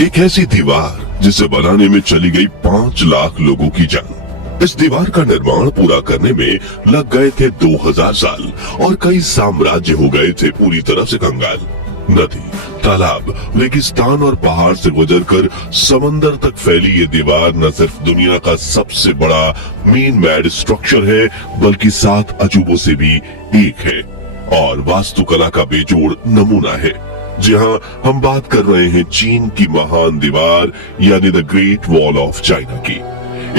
एक ऐसी दीवार जिसे बनाने में चली गई 5 लाख लोगों की जान। इस दीवार का निर्माण पूरा करने में लग गए थे 2000 साल और कई साम्राज्य हो गए थे पूरी तरह से कंगाल। नदी, तालाब, रेगिस्तान और पहाड़ से गुजरकर समंदर तक फैली ये दीवार न सिर्फ दुनिया का सबसे बड़ा मेन मैड स्ट्रक्चर है, बल्कि 7 अजूबों से भी एक है और वास्तुकला का बेजोड़ नमूना है। जी हाँ, हम बात कर रहे हैं चीन की महान दीवार यानी the great wall of China की।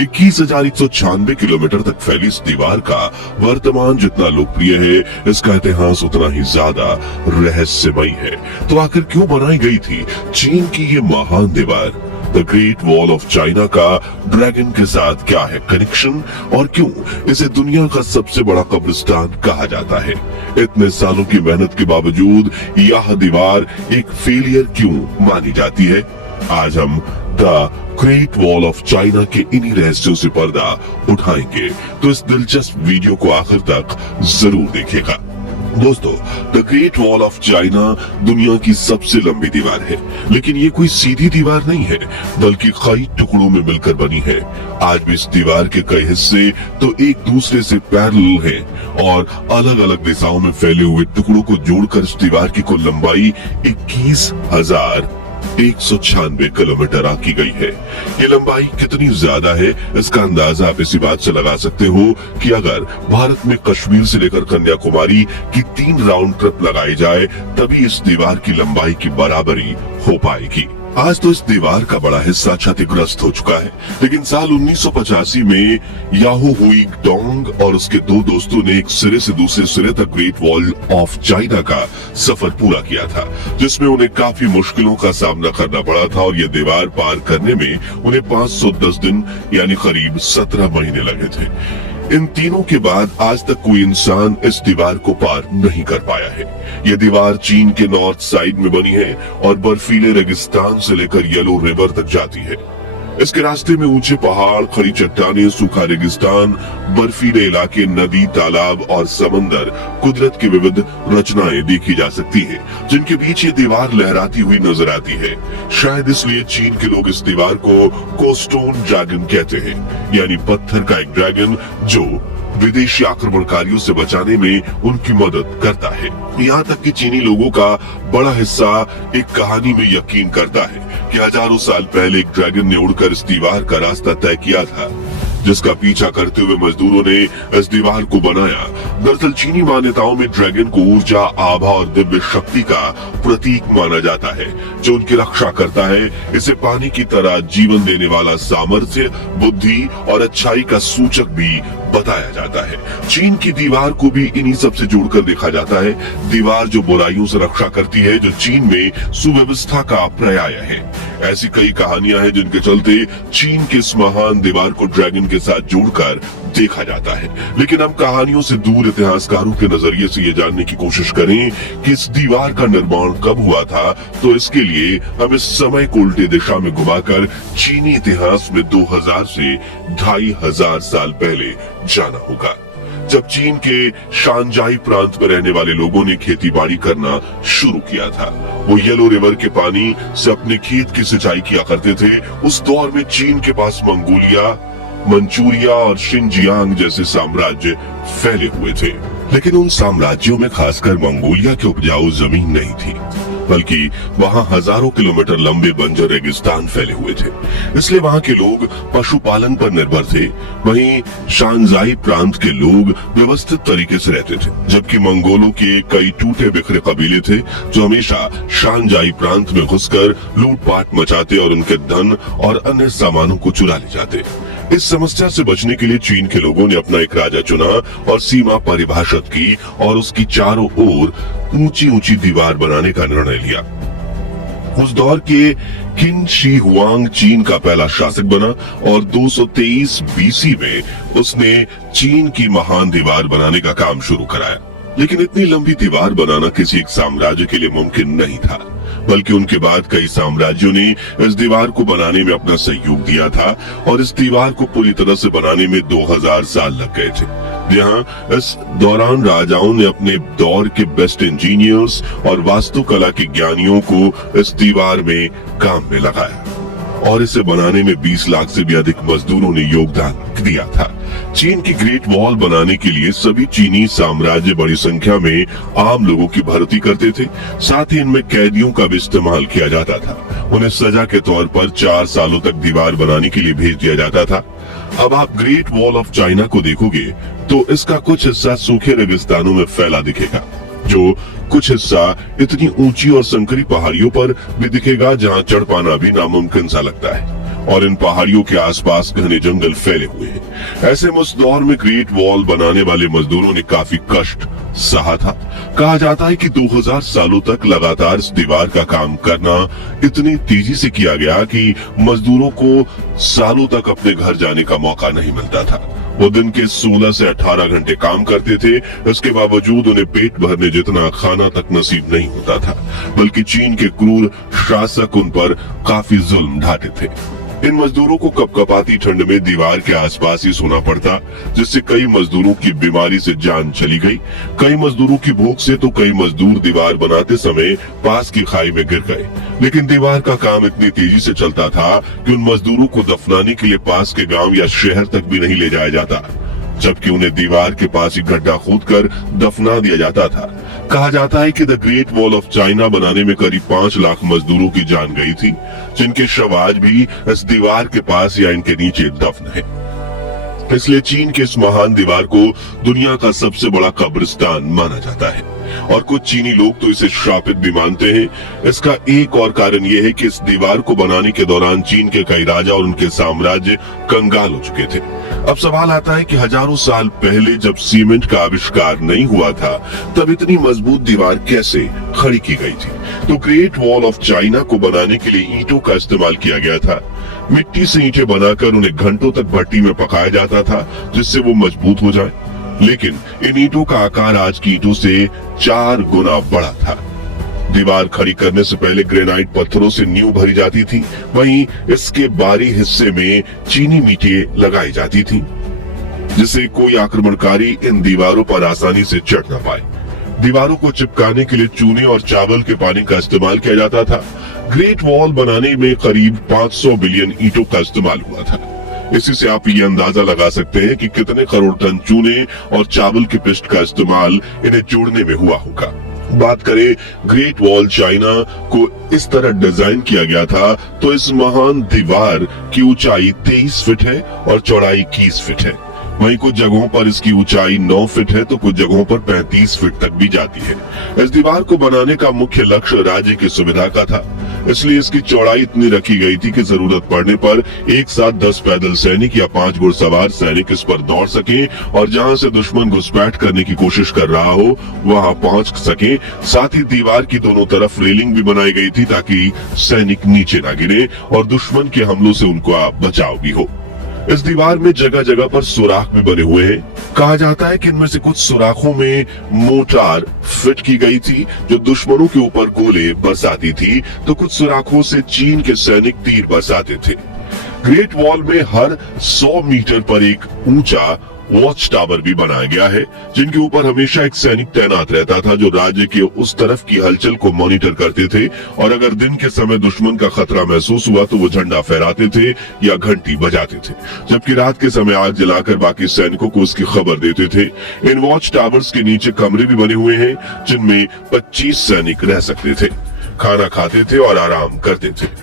21,196 किलोमीटर तक फैली इस दीवार का वर्तमान जितना लोकप्रिय है, इसका इतिहास उतना ही ज्यादा रहस्यमयी है। तो आखिर क्यों बनाई गई थी चीन की ये महान दीवार? The great wall of China का ड्रैगन के साथ क्या है कनेक्शन और क्यों इसे दुनिया का सबसे बड़ा कब्रिस्तान कहा जाता है? इतने सालों की मेहनत के बावजूद यह दीवार एक फेलियर क्यों मानी जाती है? आज हम the great wall of China के इन्हीं रहस्यों से पर्दा उठाएंगे, तो इस दिलचस्प वीडियो को आखिर तक जरूर देखिएगा। दोस्तों, the great wall of China दुनिया की सबसे लंबी दीवार है, लेकिन ये कोई सीधी दीवार नहीं है, बल्कि कई टुकड़ों में मिलकर बनी है। आज भी इस दीवार के कई हिस्से तो एक दूसरे से पैरेलल हैं और अलग अलग दिशाओं में फैले हुए टुकड़ों को जोड़कर इस दीवार की कुल लंबाई 21,196 किलोमीटर आंकी गई है। ये लंबाई कितनी ज्यादा है, इसका अंदाजा आप इसी बात से लगा सकते हो कि अगर भारत में कश्मीर से लेकर कन्याकुमारी की 3 राउंड ट्रिप लगाई जाए, तभी इस दीवार की लंबाई की बराबरी हो पाएगी। आज तो इस दीवार का बड़ा हिस्सा क्षतिग्रस्त हो चुका है, लेकिन साल 1985 में याहू हुई डोंग और उसके 2 दोस्तों ने एक सिरे से दूसरे सिरे तक ग्रेट वॉल ऑफ चाइना का सफर पूरा किया था, जिसमें उन्हें काफी मुश्किलों का सामना करना पड़ा था और ये दीवार पार करने में उन्हें 510 दिन यानी करीब 17 महीने लगे थे। इन तीनों के बाद आज तक कोई इंसान इस दीवार को पार नहीं कर पाया है। यह दीवार चीन के नॉर्थ साइड में बनी है और बर्फीले रेगिस्तान से लेकर येलो रिवर तक जाती है। इसके रास्ते में ऊंचे पहाड़, खड़ी चट्टानें, सूखा रेगिस्तान, बर्फीले इलाके, नदी, तालाब और समंदर, कुदरत की विविध रचनाएं देखी जा सकती है, जिनके बीच ये दीवार लहराती हुई नजर आती है। शायद इसलिए चीन के लोग इस दीवार को कोस्टोन ड्रैगन कहते हैं, यानी पत्थर का एक ड्रैगन जो विदेशी आक्रमणकारियों से बचाने में उनकी मदद करता है। यहाँ तक कि चीनी लोगों का बड़ा हिस्सा एक कहानी में यकीन करता है कि हजारों साल पहले एक ड्रैगन ने उड़कर इस दीवार का रास्ता तय किया था, जिसका पीछा करते हुए मजदूरों ने इस दीवार को बनाया। दरअसल चीनी मान्यताओं में ड्रैगन को ऊर्जा, आभा और दिव्य शक्ति का प्रतीक माना जाता है, जो उनकी रक्षा करता है। इसे पानी की तरह जीवन देने वाला सामर्थ्य, बुद्धि और अच्छाई का सूचक भी बताया जाता है। चीन की दीवार को भी इन्हीं सब से जोड़कर देखा जाता है। दीवार जो बुराइयों से रक्षा करती है, जो चीन में सुव्यवस्था का पर्याय है। ऐसी कई कहानियां हैं जिनके चलते चीन की इस महान दीवार को ड्रैगन के साथ जोड़कर देखा जाता है। लेकिन हम कहानियों से दूर इतिहासकारों के नजरिए से ये जानने की कोशिश करें कि इस दीवार का निर्माण कब हुआ था, तो इसके लिए हम इस समय को उल्टे दिशा में घुमाकर चीनी इतिहास में 2000 से 2500 साल पहले जाना होगा, जब चीन के शानजाई प्रांत में रहने वाले लोगों ने खेती बाड़ी करना शुरू किया था। वो येलो रिवर के पानी से अपने खेत की सिंचाई किया करते थे। उस दौर में चीन के पास मंगोलिया, मंचूरिया और शिनजियांग जैसे साम्राज्य फैले हुए थे, लेकिन उन साम्राज्यों में खासकर मंगोलिया की उपजाऊ जमीन नहीं थी, बल्कि वहाँ हजारों किलोमीटर लंबे बंजर रेगिस्तान फैले हुए थे। इसलिए वहाँ के लोग पशुपालन पर निर्भर थे। वहीं शानजाई प्रांत के लोग व्यवस्थित तरीके से रहते थे, जबकि मंगोलों के कई टूटे बिखरे कबीले थे जो हमेशा शानजाई प्रांत में घुसकर लूटपाट मचाते और उनके धन और अन्य सामानों को चुरा ले जाते। इस समस्या से बचने के लिए चीन के लोगों ने अपना एक राजा चुना और सीमा परिभाषित की और उसकी चारों ओर ऊंची ऊंची दीवार बनाने का निर्णय लिया। उस दौर के किन शी हुआंग चीन का पहला शासक बना और 223 बीसी में उसने चीन की महान दीवार बनाने का काम शुरू कराया। लेकिन इतनी लंबी दीवार बनाना किसी एक साम्राज्य के लिए मुमकिन नहीं था। बल्कि उनके बाद कई साम्राज्यों ने इस दीवार को बनाने में अपना सहयोग दिया था और इस दीवार को पूरी तरह से बनाने में 2000 साल लग गए थे। जहां इस दौरान राजाओं ने अपने दौर के बेस्ट इंजीनियर्स और वास्तुकला के ज्ञानियों को इस दीवार में काम में लगाया और इसे बनाने में 20 लाख से भी अधिक मजदूरों ने योगदान दिया था। चीन की ग्रेट वॉल बनाने के लिए सभी चीनी साम्राज्य बड़ी संख्या में आम लोगों की भर्ती करते थे। साथ ही इनमें कैदियों का भी इस्तेमाल किया जाता था। उन्हें सजा के तौर पर 4 सालों तक दीवार बनाने के लिए भेज दिया जाता था। अब आप ग्रेट वॉल ऑफ चाइना को देखोगे तो इसका कुछ हिस्सा सूखे रेगिस्तानों में फैला दिखेगा, जो कुछ हिस्सा इतनी ऊंची और संकरी पहाड़ियों पर भी दिखेगा जहां चढ़ पाना भी नामुमकिन सा लगता है और इन पहाड़ियों के आसपास घने जंगल फैले हुए हैं। ऐसे में उस दौर में ग्रेट वॉल बनाने वाले मजदूरों ने काफी कष्ट सहा था। कहा जाता है कि 2000 सालों तक लगातार इस दीवार का काम करना इतनी तेजी से किया गया कि मजदूरों को सालों तक अपने घर जाने का मौका नहीं मिलता था। वो दिन के 16 से 18 घंटे काम करते थे। इसके बावजूद उन्हें पेट भरने जितना खाना तक नसीब नहीं होता था, बल्कि चीन के क्रूर शासक उन पर काफी जुल्म ढाते थे। इन मजदूरों को कपकपाती ठंड में दीवार के आसपास ही सोना पड़ता, जिससे कई मजदूरों की बीमारी से जान चली गई। कई मजदूरों की भूख से तो कई मजदूर दीवार बनाते समय पास की खाई में गिर गए। लेकिन दीवार का काम इतनी तेजी से चलता था कि उन मजदूरों को दफनाने के लिए पास के गांव या शहर तक भी नहीं ले जाया जाता, जबकि उन्हें दीवार के पास ही गड्ढा खोदकर दफना दिया जाता था। कहा जाता है कि the great wall of China बनाने में करीब 5 लाख मजदूरों की जान गई थी, जिनके शव आज भी इस दीवार के पास या इनके नीचे दफन है। इसलिए चीन के इस महान दीवार को दुनिया का सबसे बड़ा कब्रिस्तान माना जाता है और कुछ चीनी लोग तो इसे श्रापित भी मानते हैं। इसका एक और कारण यह है कि इस दीवार को बनाने के दौरान चीन के कई राजा और उनके साम्राज्य कंगाल हो चुके थे। अब सवाल आता है कि हजारों साल पहले जब सीमेंट का आविष्कार नहीं हुआ था, तब इतनी मजबूत दीवार कैसे खड़ी की गई थी? तो ग्रेट वॉल ऑफ चाइना को बनाने के लिए ईंटों का इस्तेमाल किया गया था। मिट्टी से ईंटें बनाकर उन्हें घंटों तक भट्टी में पकाया जाता था, जिससे वो मजबूत हो जाए। लेकिन इन ईंटों का आकार आज की ईंटों से 4 गुना बड़ा था। दीवार खड़ी करने से पहले ग्रेनाइट पत्थरों से नींव भरी जाती थी, वहीं इसके बाहरी हिस्से में चीनी ईंटें लगाई जाती थी, जिससे कोई आक्रमणकारी इन दीवारों पर आसानी से चढ़ न पाए। दीवारों को चिपकाने के लिए चूने और चावल के पानी का इस्तेमाल किया जाता था। ग्रेट वॉल बनाने में करीब 500 बिलियन ईंटों का इस्तेमाल हुआ था। इसी से आप ये अंदाजा लगा सकते हैं कि कितने करोड़ टन चूने और चावल के पिष्ट का इस्तेमाल इन्हें जोड़ने में हुआ होगा। बात करें ग्रेट वॉल चाइना को इस तरह डिजाइन किया गया था, तो इस महान दीवार की ऊंचाई 23 फीट है और चौड़ाई 21 फीट है। वहीं कुछ जगहों पर इसकी ऊंचाई 9 फीट है तो कुछ जगहों पर 35 फीट तक भी जाती है। इस दीवार को बनाने का मुख्य लक्ष्य राज्य की सुविधा का था, इसलिए इसकी चौड़ाई इतनी रखी गई थी कि जरूरत पड़ने पर एक साथ 10 पैदल सैनिक या 5 घुड़सवार सैनिक इस पर दौड़ सकें और जहां से दुश्मन घुसपैठ करने की कोशिश कर रहा हो वहां पहुंच सकें। साथ ही दीवार की दोनों तरफ रेलिंग भी बनाई गई थी ताकि सैनिक नीचे ना गिरे और दुश्मन के हमलों से उनका बचाव भी हो। इस दीवार में जगह जगह पर सुराख भी बने हुए हैं। कहा जाता है कि इनमें से कुछ सुराखों में मोर्टार फिट की गई थी जो दुश्मनों के ऊपर गोले बरसाती थी, तो कुछ सुराखों से चीन के सैनिक तीर बरसाते थे। ग्रेट वॉल में हर 100 मीटर पर एक ऊंचा वॉच टावर भी बनाया गया है, जिनके ऊपर हमेशा एक सैनिक तैनात रहता था जो राज्य के उस तरफ की हलचल को मॉनिटर करते थे और अगर दिन के समय दुश्मन का खतरा महसूस हुआ तो वो झंडा फहराते थे या घंटी बजाते थे, जबकि रात के समय आग जलाकर बाकी सैनिकों को उसकी खबर देते थे। इन वॉच टावर्स के नीचे कमरे भी बने हुए हैं जिनमें 25 सैनिक रह सकते थे, खाना खाते थे और आराम करते थे।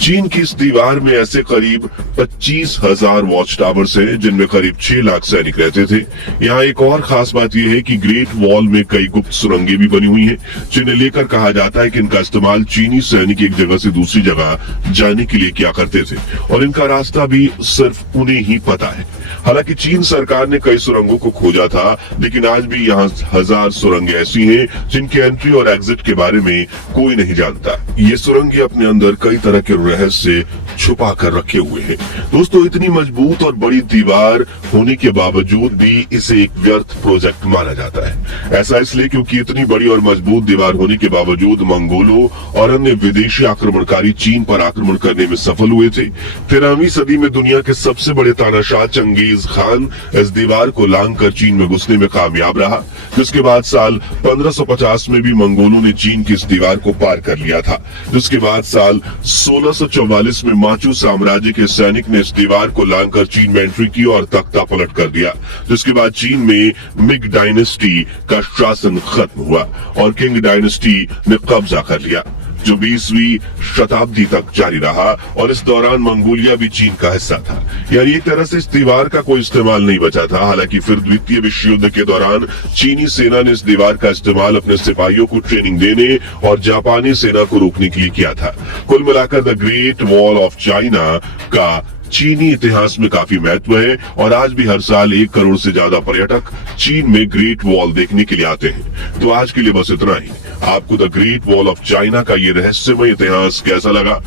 चीन की इस दीवार में ऐसे करीब 25,000 वॉच टावर्स हैं जिनमें करीब 6 लाख सैनिक रहते थे। यहाँ एक और खास बात यह है कि ग्रेट वॉल में कई गुप्त सुरंगें भी बनी हुई हैं, जिन्हें लेकर कहा जाता है कि इनका इस्तेमाल चीनी सैनिक एक जगह से दूसरी जगह जाने के लिए किया करते थे और इनका रास्ता भी सिर्फ उन्हें ही पता है। हालांकि चीन सरकार ने कई सुरंगों को खोजा था, लेकिन आज भी यहाँ 1000 सुरंगें ऐसी हैं जिनके एंट्री और एग्जिट के बारे में कोई नहीं जानता। ये सुरंगें अपने अंदर कई तरह के रहस्य छुपा कर रखे हुए हैं। दोस्तों, इतनी मजबूत और बड़ी दीवार होने के बावजूद भी इसे एक व्यर्थ प्रोजेक्ट माना जाता है। ऐसा इसलिए क्योंकि इतनी बड़ी और मजबूत दीवार होने के बावजूद मंगोलों और अन्य विदेशी आक्रमणकारी चीन पर आक्रमण करने में सफल हुए थे। 13वीं सदी में दुनिया के सबसे बड़े तानाशाह चंगेज खान इस दीवार को लांघकर चीन में घुसने में कामयाब रहा, जिसके बाद साल 1550 में भी मंगोलों ने चीन की इस दीवार को पार कर लिया था। जिसके बाद साल 1644 में माचू साम्राज्य के सैनिक ने इस दीवार को लांघकर चीन में एंट्री की और तख्ता पलट कर दिया। जिसके बाद चीन में मिग डायनेस्टी का शासन खत्म हुआ और किंग डायनेस्टी ने कब्जा कर लिया, जो 20वीं शताब्दी तक जारी रहा और इस दौरान मंगोलिया भी चीन का हिस्सा था। यानी एक तरह से इस दीवार का कोई इस्तेमाल नहीं बचा था। हालांकि फिर द्वितीय विश्व युद्ध के दौरान चीनी सेना ने इस दीवार का इस्तेमाल अपने सिपाहियों को ट्रेनिंग देने और जापानी सेना को रोकने के लिए किया था। कुल मिलाकर the great wall of China का चीनी इतिहास में काफी महत्व है और आज भी हर साल 1 करोड़ से ज्यादा पर्यटक चीन में ग्रेट वॉल देखने के लिए आते हैं। तो आज के लिए बस इतना ही। आपको the great wall of China का ये रहस्यमय इतिहास कैसा लगा,